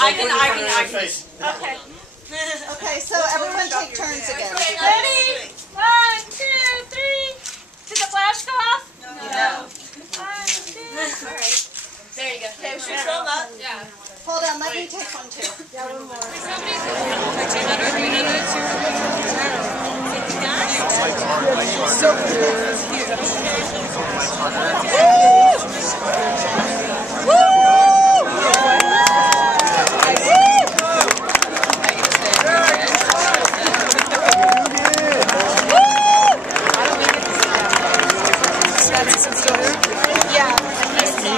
I can. Okay. Okay, so everyone take turns again. Ready? 1, 2, 3. Did the flash go off? No. 1, 2. Alright. There you go. Okay, we should roll up. Yeah. Hold on, let me take one too. Yeah, one more. So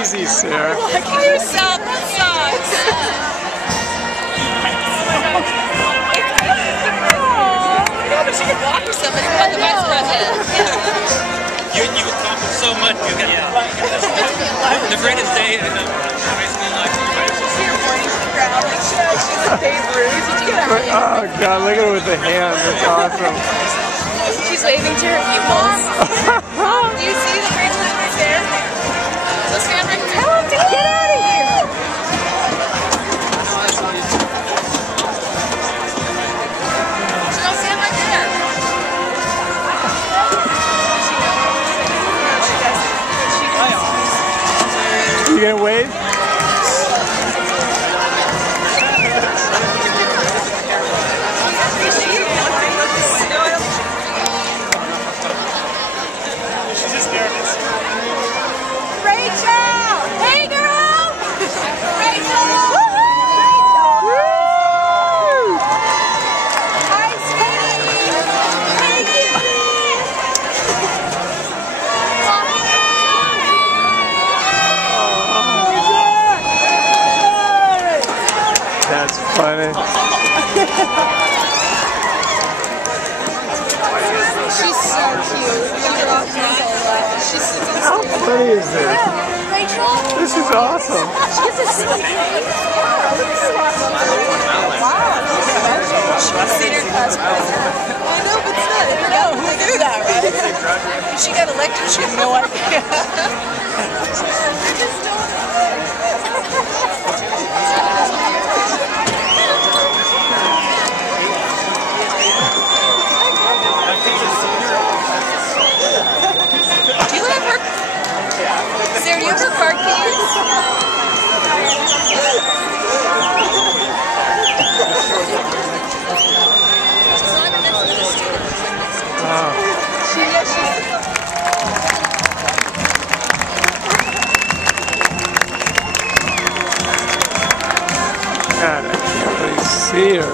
Easy, Sarah. Look at yourself. That sucks. Yeah, but she could walk with somebody. Like the vice president. You accomplished so much. You got the greatest day in high school life. She's a Babe Ruth. Did you get her? Oh, God, look at her with the hand. That's awesome. She's waving to her pupils. Do you see the great line right there? So stand right there. Tell him to get out of here. So stand right there. You gonna wave? That's funny. She's so cute. How funny is this? Rachel? This is awesome. She gets a sweet face. Wow. She's senior class president. I know, but still, you know, who knew that, right? She got elected, she had no idea. Do you have her? Sarah, do you have her car keys? God, I can't really see her.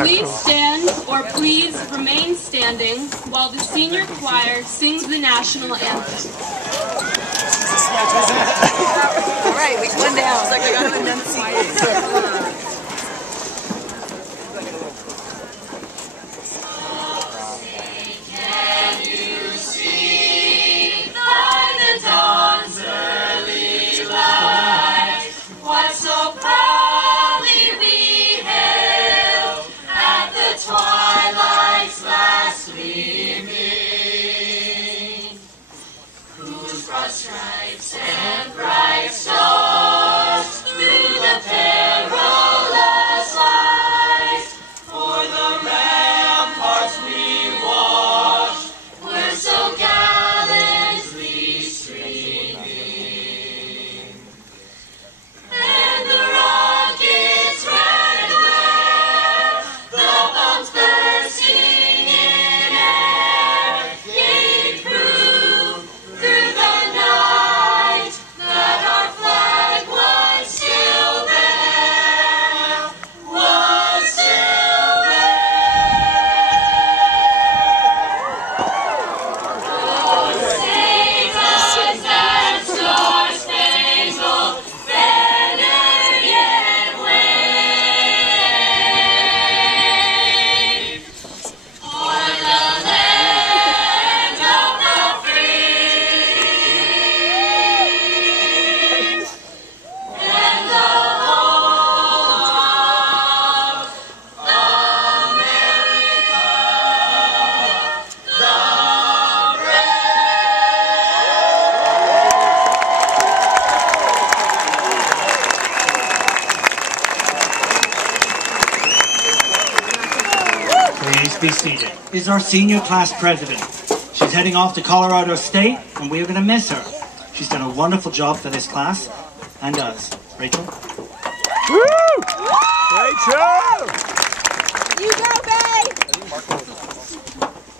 Please stand or please remain standing while the senior choir sings the national anthem. All right, we went down. It's like we got to enunciate. Stripes and bright stars through the perilous be seated, is our senior class president. She's heading off to Colorado State, and we are going to miss her. She's done a wonderful job for this class and us. Rachel? Woo! Rachel! You go, Bay!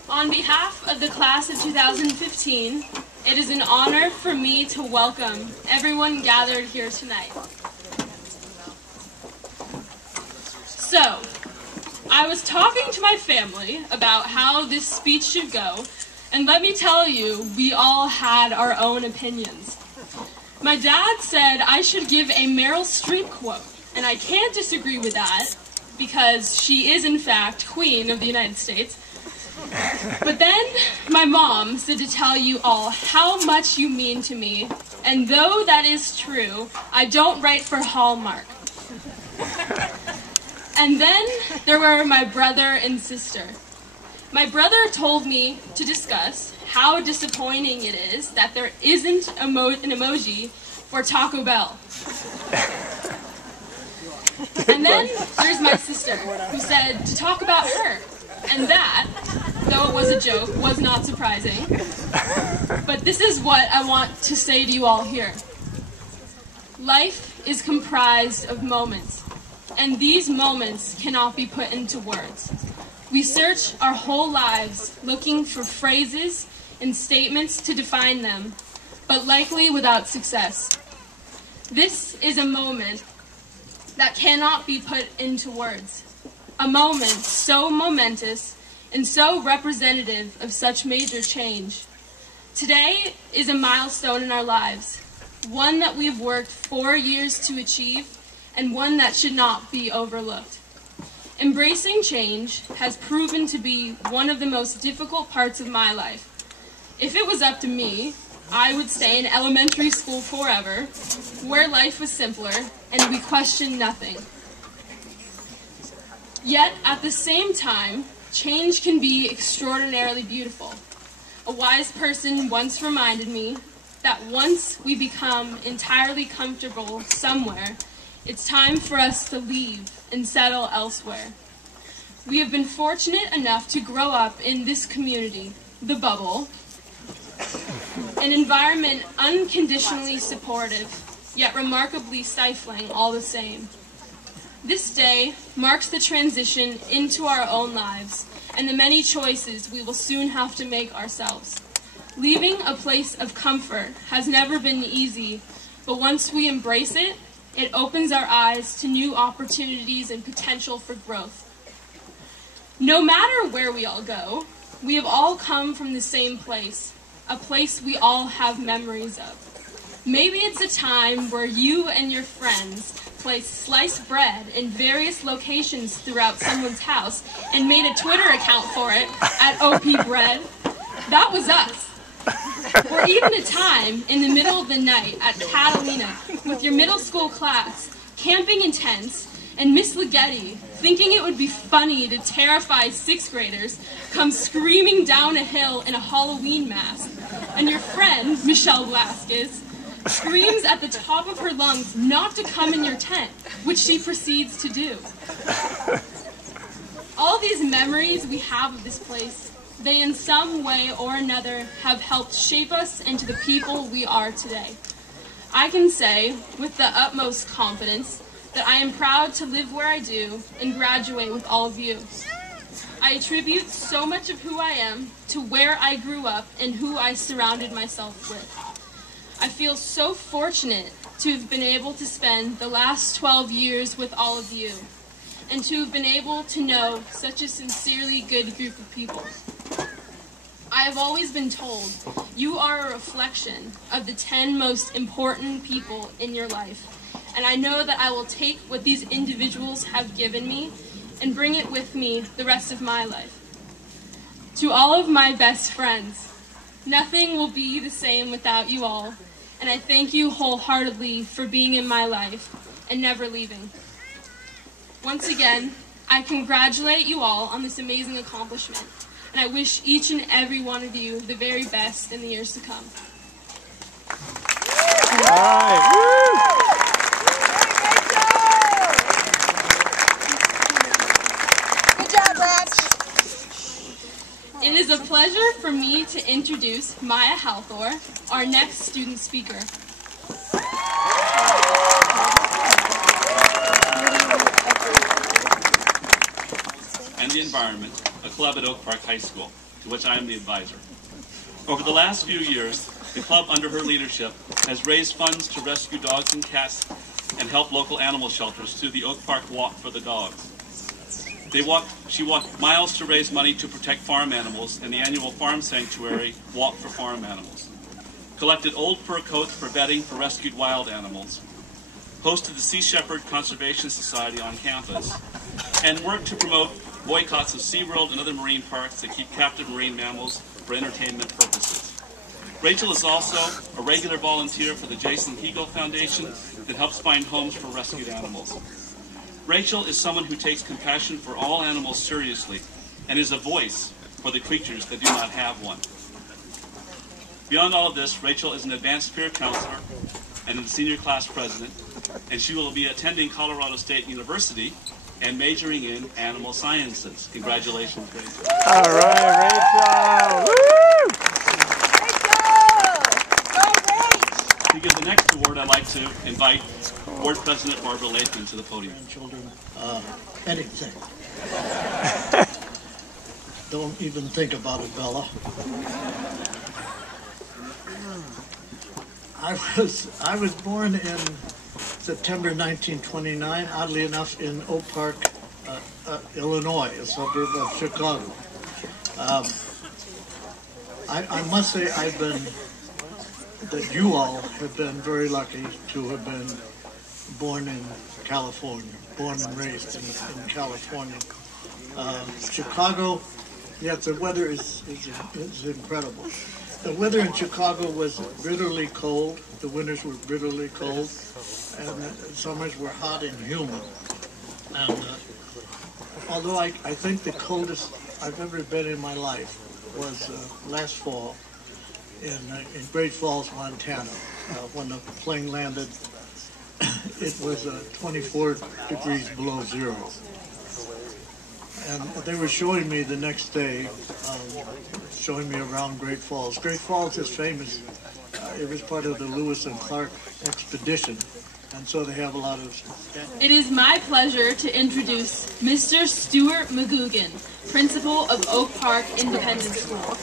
On behalf of the class of 2015, it is an honor for me to welcome everyone gathered here tonight. So, I was talking to my family about how this speech should go, and let me tell you, we all had our own opinions. My dad said I should give a Meryl Streep quote, and I can't disagree with that, because she is in fact Queen of the United States. But then my mom said to tell you all how much you mean to me, and though that is true, I don't write for Hallmark. And then there were my brother and sister. My brother told me to discuss how disappointing it is that there isn't an emoji for Taco Bell. And then there's my sister, who said to talk about her. And that, though it was a joke, was not surprising. But this is what I want to say to you all here. Life is comprised of moments, and these moments cannot be put into words. We search our whole lives looking for phrases and statements to define them, but likely without success. This is a moment that cannot be put into words. A moment so momentous and so representative of such major change. Today is a milestone in our lives, one that we've worked 4 years to achieve, and one that should not be overlooked. Embracing change has proven to be one of the most difficult parts of my life. If it was up to me, I would stay in elementary school forever, where life was simpler and we questioned nothing. Yet, at the same time, change can be extraordinarily beautiful. A wise person once reminded me that once we become entirely comfortable somewhere, it's time for us to leave and settle elsewhere. We have been fortunate enough to grow up in this community, the bubble, an environment unconditionally supportive, yet remarkably stifling all the same. This day marks the transition into our own lives and the many choices we will soon have to make ourselves. Leaving a place of comfort has never been easy, but once we embrace it, it opens our eyes to new opportunities and potential for growth. No matter where we all go, we have all come from the same place, a place we all have memories of. Maybe it's a time where you and your friends placed sliced bread in various locations throughout someone's house and made a Twitter account for it at OP Bread. That was us. Or even a time in the middle of the night at Catalina with your middle school class, camping in tents, and Miss Ligeti, thinking it would be funny to terrify 6th graders, come screaming down a hill in a Halloween mask, and your friend, Michelle Velasquez, screams at the top of her lungs not to come in your tent, which she proceeds to do. All these memories we have of this place, they in some way or another have helped shape us into the people we are today. I can say, with the utmost confidence, that I am proud to live where I do and graduate with all of you. I attribute so much of who I am to where I grew up and who I surrounded myself with. I feel so fortunate to have been able to spend the last 12 years with all of you, and to have been able to know such a sincerely good group of people. I have always been told you are a reflection of the 10 most important people in your life, and I know that I will take what these individuals have given me and bring it with me the rest of my life. To all of my best friends, nothing will be the same without you all, and I thank you wholeheartedly for being in my life and never leaving. Once again, I congratulate you all on this amazing accomplishment, and I wish each and every one of you the very best in the years to come. All right. Good job, Rats. is a pleasure for me to introduce Maya Halthor, our next student speaker. And the Environment, a club at Oak Park High School, to which I am the advisor. Over the last few years, the club under her leadership has raised funds to rescue dogs and cats and help local animal shelters through the Oak Park Walk for the Dogs. She walked miles to raise money to protect farm animals and the annual Farm Sanctuary Walk for Farm Animals. Collected old fur coats for bedding for rescued wild animals. Hosted the Sea Shepherd Conservation Society on campus. And worked to promote boycotts of SeaWorld and other marine parks that keep captive marine mammals for entertainment purposes. Rachel is also a regular volunteer for the Jason Hegel Foundation that helps find homes for rescued animals. Rachel is someone who takes compassion for all animals seriously and is a voice for the creatures that do not have one. Beyond all of this, Rachel is an advanced peer counselor and a senior class president, and she will be attending Colorado State University and majoring in animal sciences. Congratulations, Rachel. All right, Rachel. Woo! To give the next award, I'd like to invite Board President Barbara Lathman to the podium. Children, anything. Don't even think about it, Bella. I was born in September 1929, oddly enough, in Oak Park, Illinois, a suburb of Chicago. I must say that you all have been very lucky to have been born in California, born and raised in California. Chicago, yes, the weather is incredible. The weather in Chicago was bitterly cold. The winters were bitterly cold, and the summers were hot and humid. And although I think the coldest I've ever been in my life was last fall in Great Falls, Montana, when the plane landed. It was 24 degrees below zero. And they were showing me the next day, showing me around Great Falls. Great Falls is famous. It was part of the Lewis and Clark expedition, and so they have a lot of... It is my pleasure to introduce Mr. Stuart McGugan, principal of Oak Park Independent School.